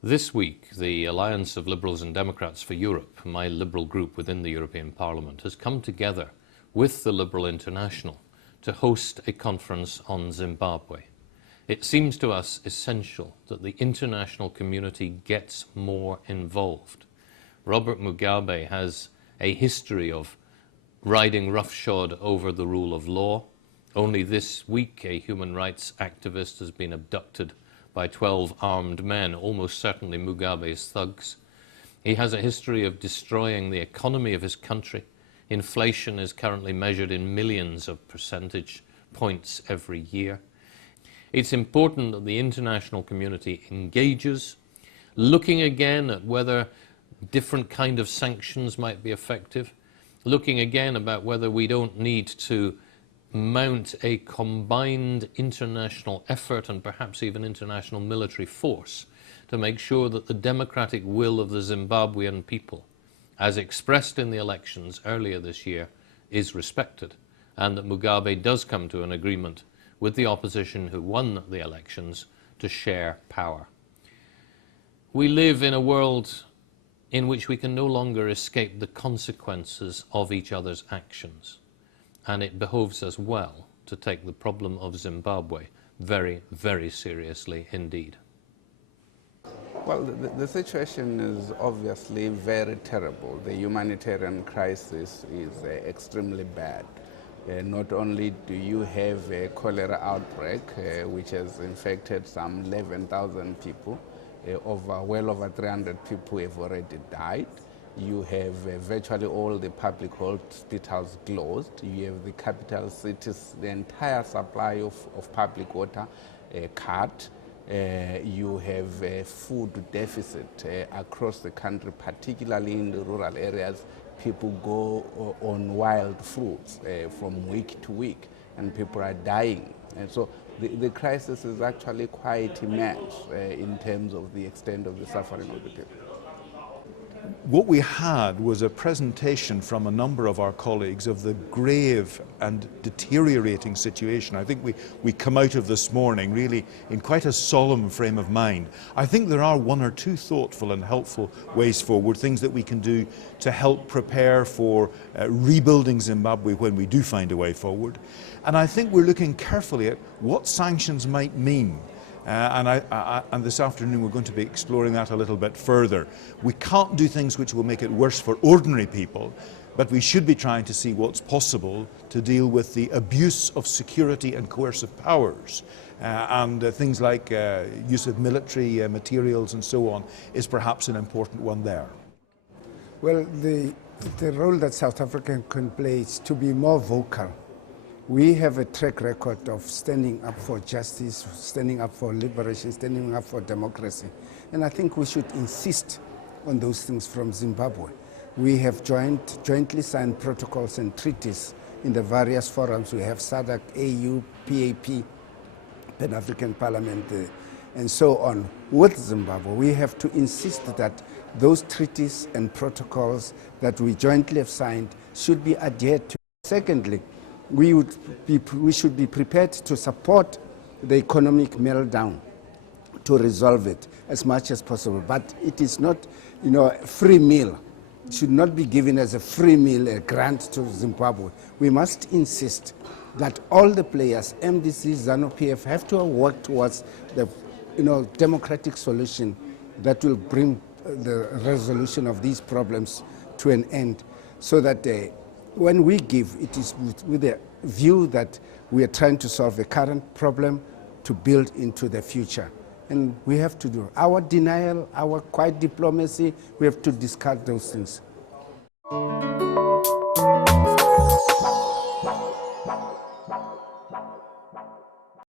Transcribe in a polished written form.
This week, the Alliance of Liberals and Democrats for Europe, my liberal group within the European Parliament, has come together with the Liberal International to host a conference on Zimbabwe. It seems to us essential that the international community gets more involved. Robert Mugabe has a history of riding roughshod over the rule of law. Only this week, a human rights activist has been abducted by 12 armed men, almost certainly Mugabe's thugs. He has a history of destroying the economy of his country. Inflation is currently measured in millions of percentage points every year. It's important that the international community engages, looking again at whether different kind of sanctions might be effective, looking again about whether we don't need to mount a combined international effort and perhaps even international military force to make sure that the democratic will of the Zimbabwean people, as expressed in the elections earlier this year, is respected, and that Mugabe does come to an agreement with the opposition who won the elections to share power. We live in a world in which we can no longer escape the consequences of each other's actions. And it behoves us well to take the problem of Zimbabwe very, very seriously indeed. Well, the situation is obviously very terrible. The humanitarian crisis is extremely bad. Not only do you have a cholera outbreak, which has infected some 11,000 people, well over 300 people have already died. You have virtually all the public hospitals closed. You have the capital cities, the entire supply of public water cut. You have a food deficit across the country, particularly in the rural areas. People go on wild fruits from week to week, and people are dying. And so the crisis is actually quite immense in terms of the extent of the suffering of the people. What we had was a presentation from a number of our colleagues of the grave and deteriorating situation. I think we come out of this morning really in quite a solemn frame of mind. I think there are one or two thoughtful and helpful ways forward, things that we can do to help prepare for rebuilding Zimbabwe when we do find a way forward. And I think we're looking carefully at what sanctions might mean. And this afternoon we're going to be exploring that a little bit further. We can't do things which will make it worse for ordinary people, but we should be trying to see what's possible to deal with the abuse of security and coercive powers. Things like use of military materials and so on is perhaps an important one there. Well, the role that South Africa can play is to be more vocal. We have a track record of standing up for justice, standing up for liberation, standing up for democracy. And I think we should insist on those things from Zimbabwe. We have jointly signed protocols and treaties in the various forums. We have SADC, AU, PAP, Pan-African Parliament, and so on. With Zimbabwe, we have to insist that those treaties and protocols that we jointly have signed should be adhered to. Secondly, we should be prepared to support the economic meltdown to resolve it as much as possible. But it is not, a free meal. It should not be given as a free meal, a grant to Zimbabwe. We must insist that all the players, MDC, ZANU-PF, have to work towards the democratic solution that will bring the resolution of these problems to an end, so that when we give, it is with the view that we are trying to solve the current problem to build into the future. And we have to do our denial, our quiet diplomacy, we have to discard those things.